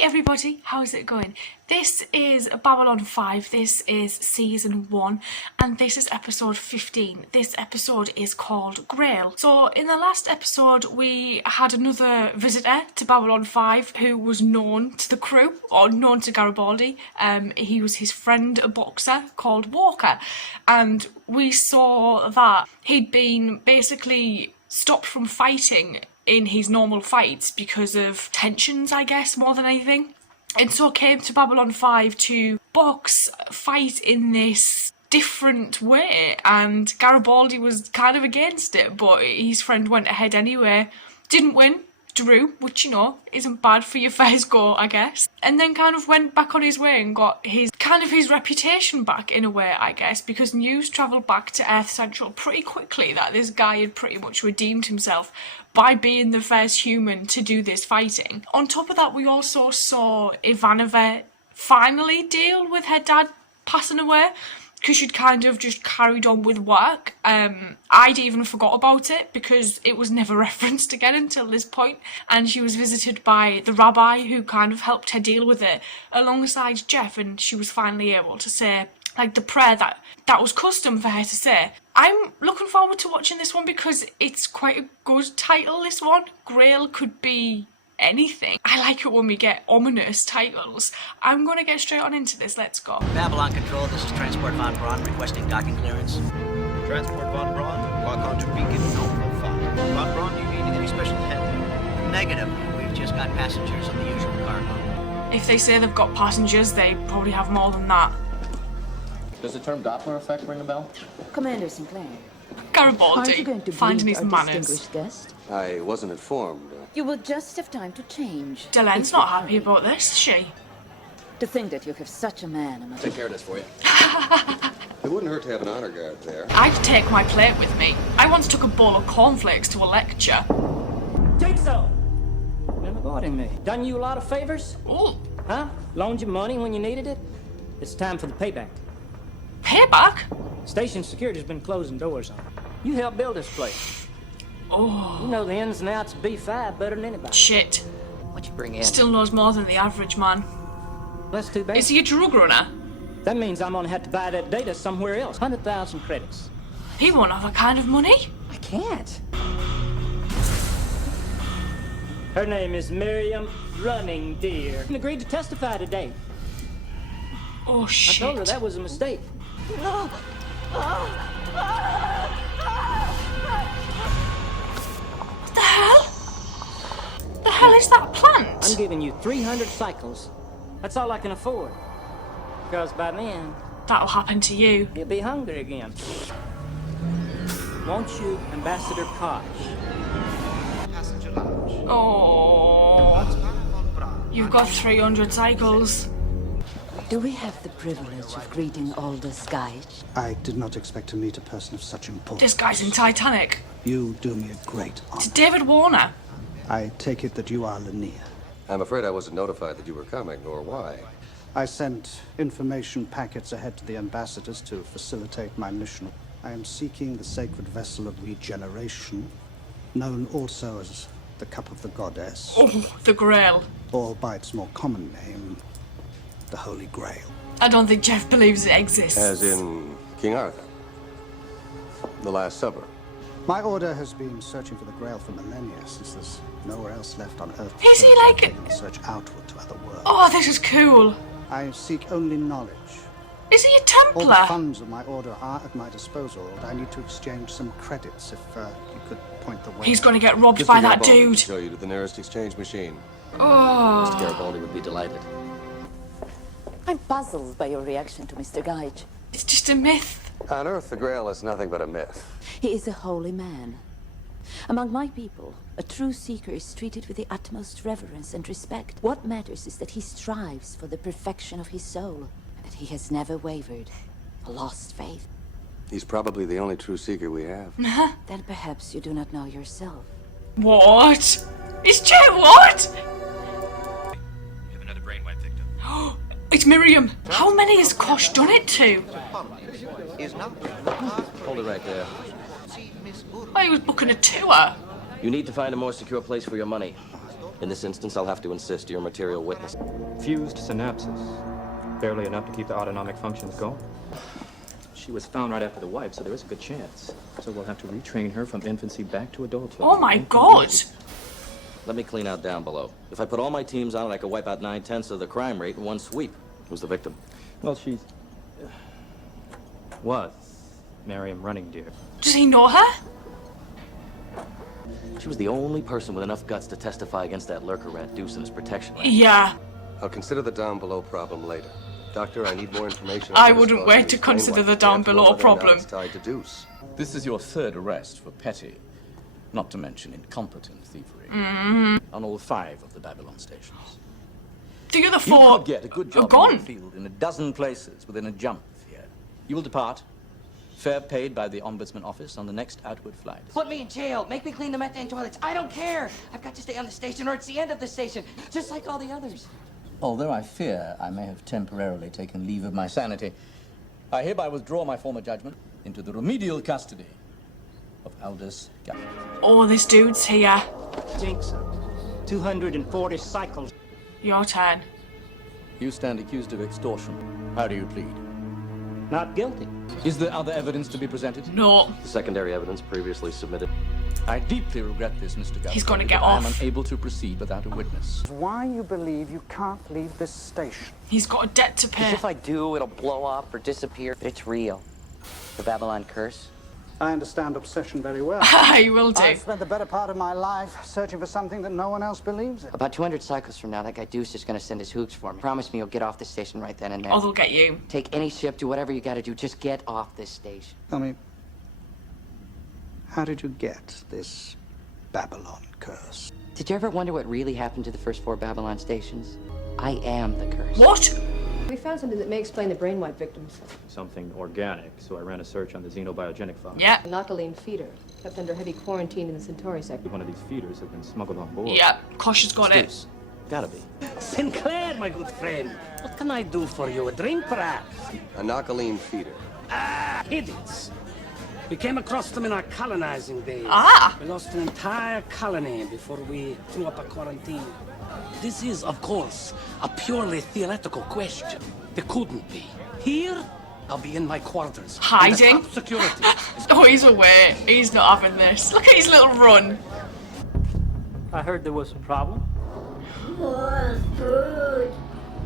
everybody, how's it going? This is Babylon 5, this is season 1, and this is episode 15. This episode is called Grail. So in the last episode we had another visitor to Babylon 5 who was known to the crew, or known to Garibaldi. He was his friend, a boxer called Walker, and we saw that he'd been basically stopped from fighting in his normal fights because of tensions, I guess, more than anything. And so came to Babylon 5 to fight in this different way, and Garibaldi was kind of against it, but his friend went ahead anyway. Didn't win, drew, which, you know, isn't bad for your first go, I guess. And then kind of went back on his way and got his reputation back in a way, I guess, because news travelled back to Earth Central pretty quickly that this guy had pretty much redeemed himself by being the first human to do this fighting. On top of that, we also saw Ivanova finally deal with her dad passing away, because she'd kind of just carried on with work. I'd even forgot about it because it was never referenced again until this point, and she was visited by the rabbi who kind of helped her deal with it alongside Jeff, and she was finally able to say like the prayer that was custom for her to say. I'm looking forward to watching this one because it's quite a good title, this one. Grail could be anything. I like it when we get ominous titles. I'm gonna get straight on into this, let's go. Babylon Control, this is Transport Von Braun requesting docking clearance. Transport Von Braun, lock onto beacon Alpha 5. Von Braun, do you need any special handling? Negative. We've just got passengers on the usual cargo. If they say they've got passengers, they probably have more than that. Does the term Doppler effect ring a bell? Commander Sinclair, Garibaldi, aren't you going to finding greet his our manners. distinguished guest? I wasn't informed. You will just have time to change. Delen's If not you happy hurry. about this, is she? To think that you have such a man among Take care of this for you. It wouldn't hurt to have an honor guard there. I'd take my plate with me. I once took a bowl of cornflakes to a lecture. Take so. Been avoiding me. Done you a lot of favors? Ooh, Huh? Loaned you money when you needed it? It's time for the payback. payback? Station security's been closing doors on it. You helped build this place. Oh, You know the ins and outs of B5 better than anybody. shit. What you bring in? Still knows more than the average man. That's too bad. Is he a drug runner? That means I'm gonna have to buy that data somewhere else. 100,000 credits. He won't have that kind of money. I can't. Her name is Miriam Running Deer. And agreed to testify today. Oh, I shit. told her that was a mistake. What the hell? The hell is that I'm plant? giving you 300 cycles. That's all I can afford. Because by then, That'll happen to you. you'll be hungry again. Won't you, Ambassador Koch? Passenger lounge. Oh, Von Braun. you've got 300 cycles. Do we have the privilege of greeting Aldous Geich? I did not expect to meet a person of such importance. This guy's in Titanic. You do me a great honor. It's David Warner. I take it that you are Lanier. I'm afraid I wasn't notified that you were coming, or why. I sent information packets ahead to the ambassadors to facilitate my mission. I am seeking the sacred vessel of regeneration, known also as the Cup of the Goddess, Oh, the Grail. or by its more common name, the Holy Grail. I don't think Jeff believes it exists. As in King Arthur. The Last Supper. My order has been searching for the Grail for millennia, since there's nowhere else left on Earth. Is he So like I can search outward to other worlds. Oh, this is cool. I seek only knowledge. Is he a All the Templar? funds of my order are at my disposal, and I need to exchange some credits if you could point the way. He's gonna get robbed Mr. by that Garibaldi will dude. show you to the nearest exchange machine. Oh, Garibaldi would be delighted. I'm puzzled by your reaction to Mr. Geich. it's just a myth. On Earth, the Grail is nothing but a myth. He is a holy man. Among my people, a true seeker is treated with the utmost reverence and respect. What matters is that he strives for the perfection of his soul, and that he has never wavered, or lost faith. He's probably the only true seeker we have. Then perhaps you do not know yourself. What? Is Jeff what? We have another brainwave victim. It's Miriam. How many has Kosh done it to? Is not. Hold it right there. See Miss Ur. Oh, he was booking a tour. You need to find a more secure place for your money. In this instance, I'll have to insist you're a material witness. Fused synapses. Barely enough to keep the autonomic functions going. She was found right after the wipe, so there is a good chance. So we'll have to retrain her from infancy back to adulthood. Oh my god! Let me clean out down below. If I put all my teams on it, I could wipe out 9/10 of the crime rate in one sweep. Who's the victim? Well, she was Miriam Running Deer. Does he know her? She was the only person with enough guts to testify against that lurker rat Deuce in his protection rank. Yeah. I'll consider the down below problem later. Doctor, I need more information. I wouldn't wait to consider the down below problem. It's tied to Deuce. This is your third arrest for petty, not to mention incompetent thievery. On all 5 of the Babylon stations. The other You 4 could get a good are job in gone. the field in a dozen places within a jump of here. You will depart, fare paid by the Ombudsman office on the next outward flight. Put me in jail. Make me clean the methane toilets. I don't care. I've got to stay on the station or it's the end of the station, just like all the others. Although I fear I may have temporarily taken leave of my sanity, I hereby withdraw my former judgment into the remedial custody of Aldous Gaffney. Oh, this dude's here. Jinx. 240 cycles. Your turn. You stand accused of extortion. How do you plead? Not guilty. Is there other evidence to be presented? No. The secondary evidence previously submitted. I deeply regret this, Mr. Gaffney. He's gonna get I am off. unable to proceed without a witness. Why you believe you can't leave this station? He's got a debt to pay. If I do, it'll blow up or disappear. It's real. The Babylon curse. I understand obsession very well. I will do. I've spent the better part of my life searching for something that no one else believes in. About 200 cycles from now, that guy Deuce is gonna send his hooks for me. Promise me you'll get off the station right then and there. Or they'll get you. Take any ship, do whatever you gotta do. Just get off this station. Tell me, how did you get this Babylon curse? Did you ever wonder what really happened to the first 4 Babylon stations? I am the curse. What? We found something that may explain the brainwipe victims. Something organic, so I ran a search on the xenobiogenic file. Yeah. A Noctiline feeder, kept under heavy quarantine in the Centauri sector. One of these feeders had been smuggled on board. Yeah. Kosh has got it. Deuce. Gotta be. Sinclair, my good friend. What can I do for you? A drink, perhaps? A Noctiline feeder. Idiots. We came across them in our colonizing days. Ah. We lost an entire colony before we threw up a quarantine. This is, of course, a purely theoretical question. There couldn't be. Here, I'll be in my quarters. Hiding. Under top security. Oh, he's away. He's not having this. Look at his little run. I heard there was a problem. More food.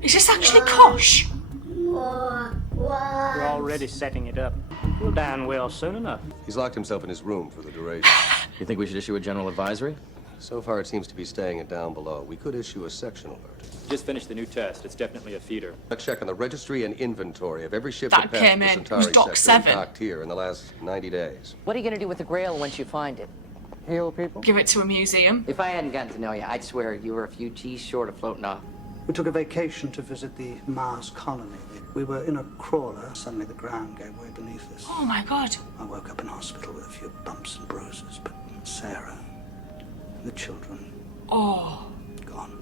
Is this actually Kosh? More wine. We're already setting it up. We'll dine well soon enough. He's locked himself in his room for the duration. You think we should issue a general advisory? So far, it seems to be staying it down below. We could issue a section alert. Just finished the new test. It's definitely a feeder. A check on the registry and inventory of every ship That that came passed in. the It was Centauri Dock sector and 7. docked here in the last 90 days. What are you gonna do with the Grail once you find it? Heal people? Give it to a museum. If I hadn't gotten to know you, I'd swear you were a few G's short of floating off. We took a vacation to visit the Mars colony. We were in a crawler. Suddenly the ground gave way beneath us. Oh my god. I woke up in hospital with a few bumps and bruises, but Sarah, the children, Oh. gone.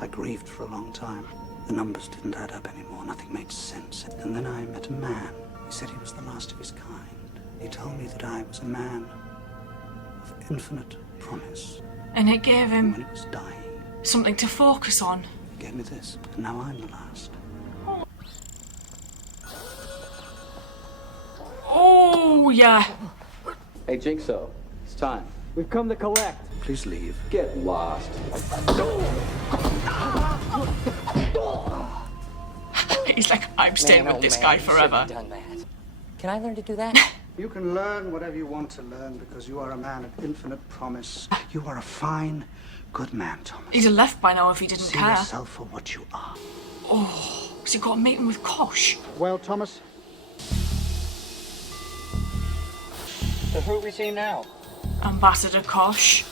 I grieved for a long time. The numbers didn't add up anymore. Nothing made sense. And then I met a man. He said he was the last of his kind. He told me that I was a man of infinite promise. And it gave And him when he was dying, something to focus on. he gave me this. And now I'm the last. Oh, yeah. Hey, Jigsaw, it's time. We've come to collect. Please leave. Get lost. He's like, I'm staying with this guy forever. Done that. Can I learn to do that? You can learn whatever you want to learn because you are a man of infinite promise. You are a fine, good man, Thomas. He'd have left by now if he didn't See care. yourself for what you are. Oh, so he got a meeting with Kosh. Well, Thomas, So who are we seeing now? Ambassador Kosh.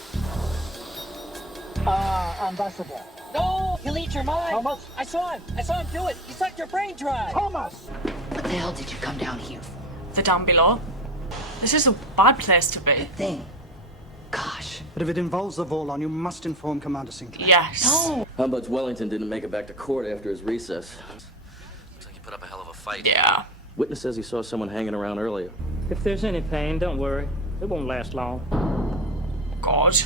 Ambassador. No! He'll eat your mind! Thomas? I saw him do it! He sucked your brain dry! Thomas! What the hell did you come down here for? The down below. This is a bad place to be. Thing. Gosh. but if it involves the Vorlon, you must inform Commander Sinclair. Yes. No! How about Wellington didn't make it back to court after his recess? Looks like he put up a hell of a fight. Yeah. Witness says he saw someone hanging around earlier. If there's any pain, don't worry. It won't last long. God.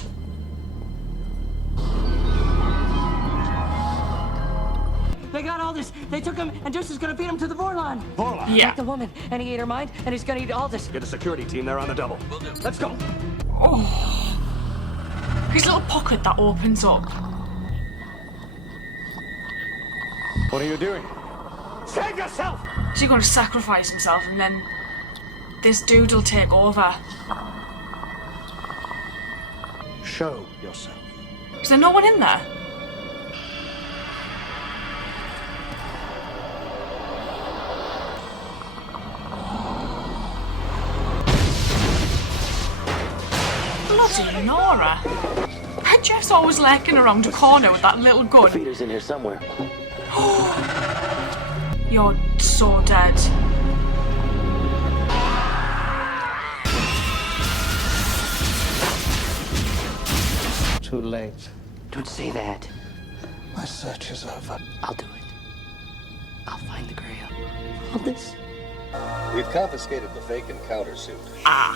They got Aldous. They took him, and Deuce is gonna feed him to the Vorlon. Vorlon? Yeah. Like the woman, and he ate her mind, and he's gonna eat Aldous. Get a security team there on the double. Will do. Let's go. Oh. His little pocket that opens up. What are you doing? Save yourself! So you're going to sacrifice himself and then this dude will take over. Show yourself. Is there no one in there? Bloody Nora. Jeff's always lurking around a corner with that little gun. Feeder's in here somewhere. You're so dead. Too late. Don't say that. My search is over. I'll do it. I'll find the Grail. Aldous. We've confiscated the fake encounter suit.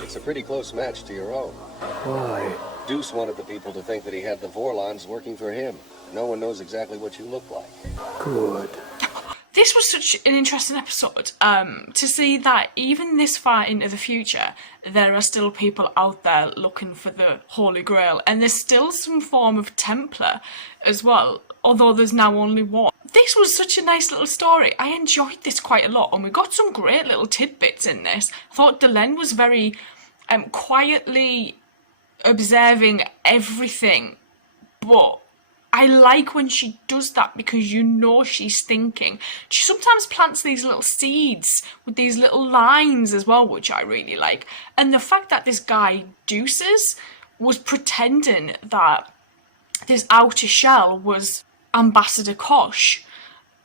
It's a pretty close match to your own. Why? Deuce wanted the people to think that he had the Vorlons working for him. No one knows exactly what you look like. Good. This was such an interesting episode, to see that even this far into the future, there are still people out there looking for the Holy Grail, and there's still some form of Templar as well, although there's now only one. This was such a nice little story. I enjoyed this quite a lot, and we got some great little tidbits in this. I thought Delenn was very quietly observing everything, but I like when she does that because you know she's thinking. She sometimes plants these little seeds with these little lines as well, which I really like. And the fact that this guy, Deuces, was pretending that this outer shell was Ambassador Kosh,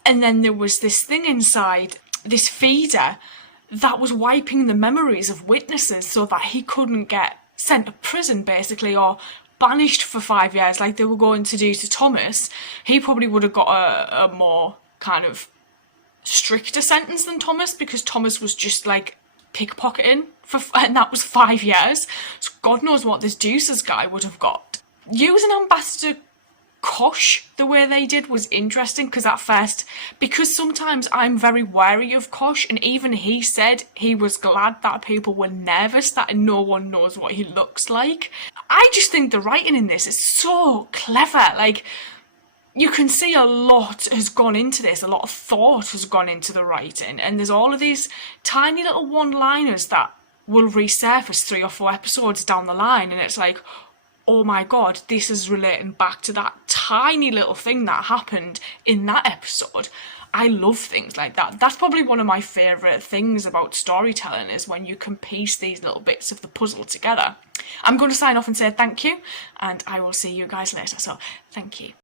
and then there was this thing inside, this feeder, that was wiping the memories of witnesses so that he couldn't get sent to prison, basically, or banished for 5 years like they were going to do to Thomas. He probably would have got a more kind of stricter sentence than Thomas, because Thomas was just like pickpocketing and that was 5 years. So God knows what this Deuces guy would have got. Using Ambassador Kosh the way they did was interesting, because at first, because sometimes I'm very wary of Kosh, and even he said he was glad that people were nervous that no one knows what he looks like. I just think the writing in this is so clever. Like, you can see a lot has gone into this, a lot of thought has gone into the writing, and there's all of these tiny little one-liners that will resurface 3 or 4 episodes down the line, and it's like, oh my god, this is relating back to that tiny little thing that happened in that episode. I love things like that. That's probably one of my favourite things about storytelling, is when you can piece these little bits of the puzzle together. I'm going to sign off and say thank you, and I will see you guys later, so thank you.